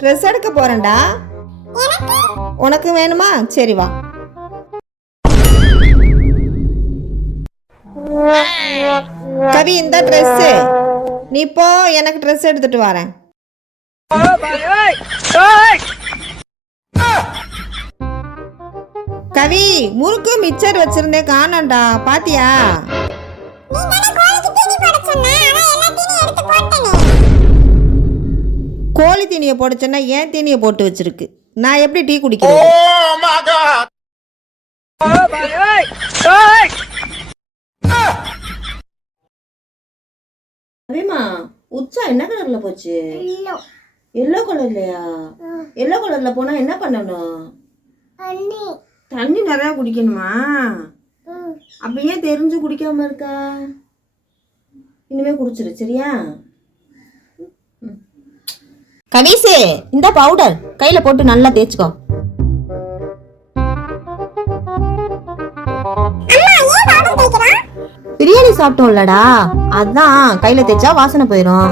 Dress எடுக்க போறேன்டா. உனக்கு வேணுமா? சரி வா. கவி இந்த ட்ரெஸ் நீ போ எனக்கு ட்ரெஸ் எடுத்துட்டு வரேன். கவி முறுக்கு மிச்சர் வச்சிருந்தேன் காணோம்டா. பாத்தியா? தீனியை போட்டுச்சேன்னா ஏன் தீனியை போட்டு வச்சிருக்கு? நான் எப்படி டீ குடிக்கிறது? அபிமா உச்சா என்ன கலர்ல போச்சு? எல்லோ கலர்லயா எல்லோ கலர்ல போனா என்ன பண்ணணும்? தண்ணி. நிறைய குடிக்கணுமா? அப்ப ஏன் தெரிஞ்சு குடிக்காம இருக்கா? இனிமே குடிச்சிரு சரியா? கணேசு இந்த பவுடர் கையில போட்டு நல்லா தேய்ச்சுக்கோ. பிரியாணி சாப்பிட்டோம்லடா. அதான் கையில தேய்ச்சா வாசனை போயிடும்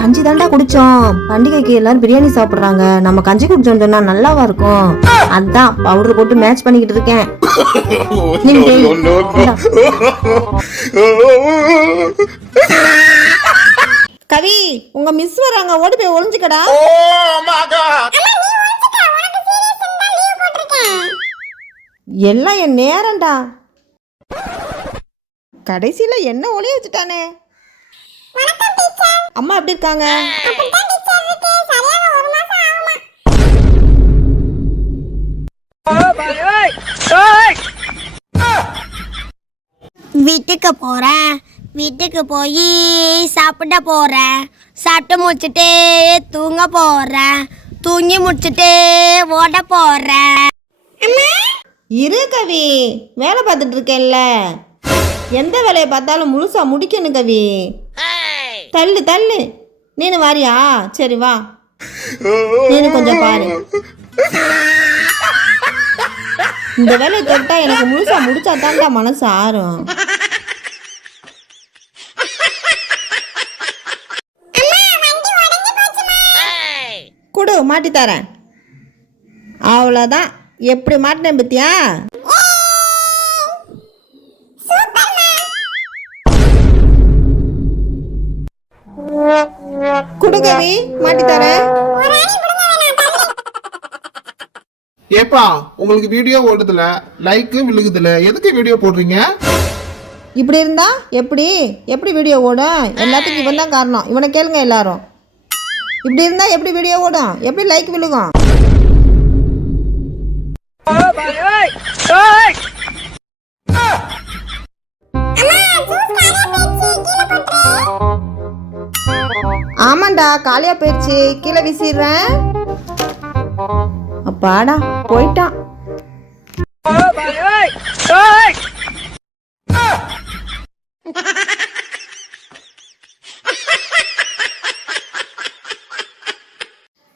கஞ்சி தாண்டா குடிச்சோம். பண்டிகைக்கு எல்லாரும் பிரியாணி சாப்பிடுறாங்க. நம்ம கஞ்சி குடிச்சோம் சொன்னா நல்லாவா இருக்கும்? அதான் பவுடர் போட்டு மேட்ச் பண்ணிக்கிட்டு இருக்கேன். கவி உங்க மிஸ் வராங்க. ஓடி போய் ஒளிஞ்சுக்கடா. எல்லாம் என் நேரம்டா. கடைசியில என்ன ஒளிய வச்சுட்டானே? அம்மா எப்படி இருக்காங்க? வீட்டுக்கு போகிறேன் வீட்டுக்கு போய் சாப்பிட போகிறேன் சாப்பிட்டு முடிச்சுட்டு தூங்க போகிறேன் தூங்கி முடிச்சுட்டு ஓட போகிறேன் இரு கவி. வேலை பார்த்துட்டு இருக்கேன்ல. எந்த வேலையை பார்த்தாலும் முழுசா முடிக்கணும் கவி. தள்ளு தள்ளு. நீனு வாரியா? சரி வா. நீனு கொஞ்சம் பாரு. இந்த வேலையை தொட்டா எனக்கு முழுசா முடிச்சா தாண்டா மனசு ஆறும். கொடு மாட்டி தரேன். அவ்வளோதான் எப்படி மாட்டினேன் பத்தியா? கவி மாட்டி தரேன். ஏப்பா உங்களுக்கு வீடியோ ஓடுதுல லைக்கு விழுகுதுல. எதுக்கு வீடியோ போடுறீங்க? இப்படி இருந்தா எப்படி? எப்படி வீடியோ ஓடும் எல்லாத்துக்கும் இவன் தான் காரணம். இவனை கேளுங்க எல்லாரும். இப்படி இருந்தா எப்படி வீடியோ ஓடும் எப்படி லைக் விழுகும்? ஆமாண்டா காலியா போயிடுச்சு. கீழே வீசிடுறேன். அப்பாடா போயிட்டான்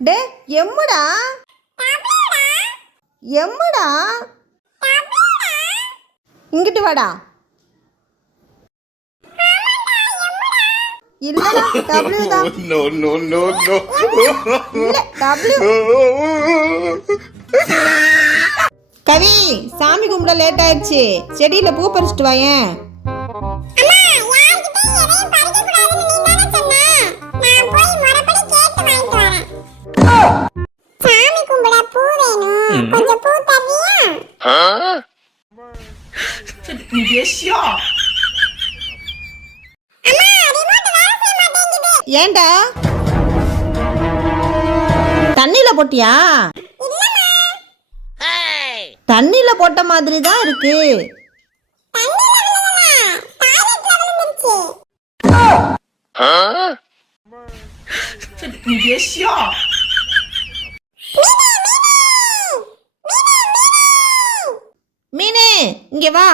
டே எம்முடா? எம்முடா? இங்கிட்டு வாடா. டபிள்யூ தான். இல்ல டபிள்யூ கவி சாமி கும்பிட லேட் ஆயிடுச்சு. செடியில பூ பறிச்சிட்டு வாயேன். சாமி கும்பிட பூ வேணும். கொஞ்சம் ஏன்டா தண்ணியில போட்டியா? தண்ணியில போட்ட மாதிரி தான் இருக்கு. மீனே இங்க வா.